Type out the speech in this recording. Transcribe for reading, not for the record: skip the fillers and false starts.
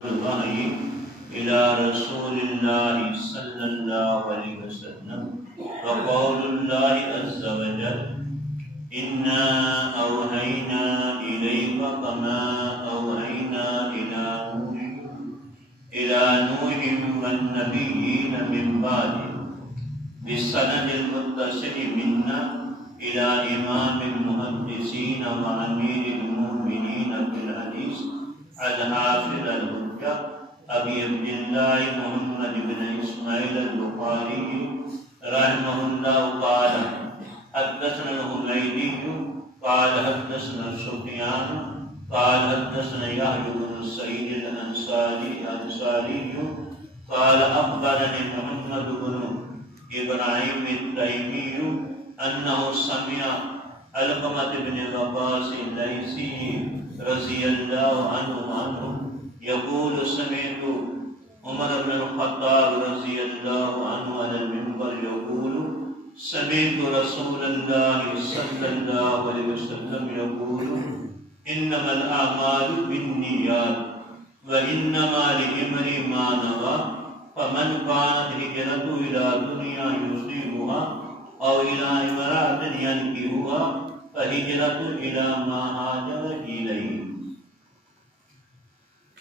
वही इला रसूलिल्लाहि सल्लल्लाहु अलैहि वसल्लम व क़ौलुल्लाहि अज़्ज़ा व जल इन्ना अवहैना इलैका कमा अवहैना इला नूहिम वन नबिय्यीन मिन बादि बिसनदिल मुत्तसिल मिन्ना इला इमामिल मुहद्दिसीन व अमीरिल मुमिनीन फिल हदीस अल-हाफ़िज़ अल-हुज्जा अबी अब्दिल्लाह मुहम्मद इब्न इस्माइल अल-बुख़ारी रहमहुल्लाह क़ाल हद्दसना अल-हुमैदी क़ाल हद्दसना सुफ़यान क़ाल हद्दसना यहया इब्न सईद अल-अंसारी क़ाल अख़बरनी मुहम्मद इब्न इब्राहीम अत-तैमी अन्नहु समिअ अलक़मत इब्न वक़ास अल-लैसी रज़ियल्लाहु अन्हु यक़ूल समिअतु उमर इब्न अल-ख़त्ताब रज़ियल्लाहु अन्हु अलल मिंबर यक़ूल समिअतु रसूलल्लाहि सल्लल्लाहु अलैहि वसल्लम यक़ूल इन्नमल अअमालु बिन्नियात व इन्नमा लिइम्रि मा नवा फमन कानत हिजरतुहु इला दुनिया युसीबुहा औ इला इम्राअतिन यनकिहुहा फहिजरतुहु इला मा हाजर इलैहि।